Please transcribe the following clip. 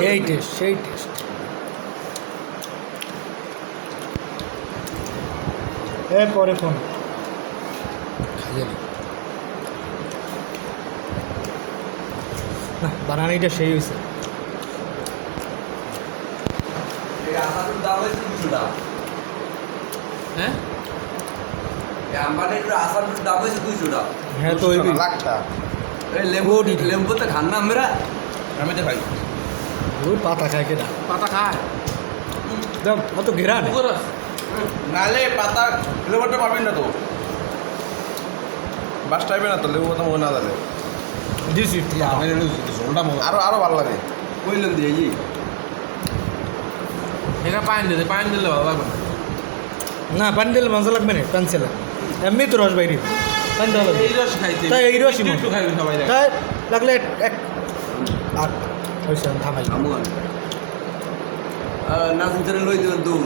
সেই টেস্ট সেই টেস্ট। পরে ফোন খাইয়ে না বানানিটা সেই হয়েছে। হ্যাঁ হ্যাঁ তো ওই লেম্বু তো খান না আমরা। আমি তো খাই ওই পাতা খায় কেনা পাতা খায় অত ঘেরা নেই। নালে পাতা লেবুটা পাবেন না তো বাস টাইপে না তো লেবু পাতা মনে না দিলে দিছি ঝোলটা আরো আরো ভালো লাগে কইলাম দিয়ে ই এখানে পানি দিলে ভালো লাগবে না পানি দিলে মজা লাগবে না পানি ছেলে এমনি তো রস বাইরে পানি দেওয়া লাগবে এই রস খাইতে তাই এই রসই একটু খাইবে সবাই তাই লাগলে এক আর হয়েছে থামাই আমন নাজিম লই দেবেন দূর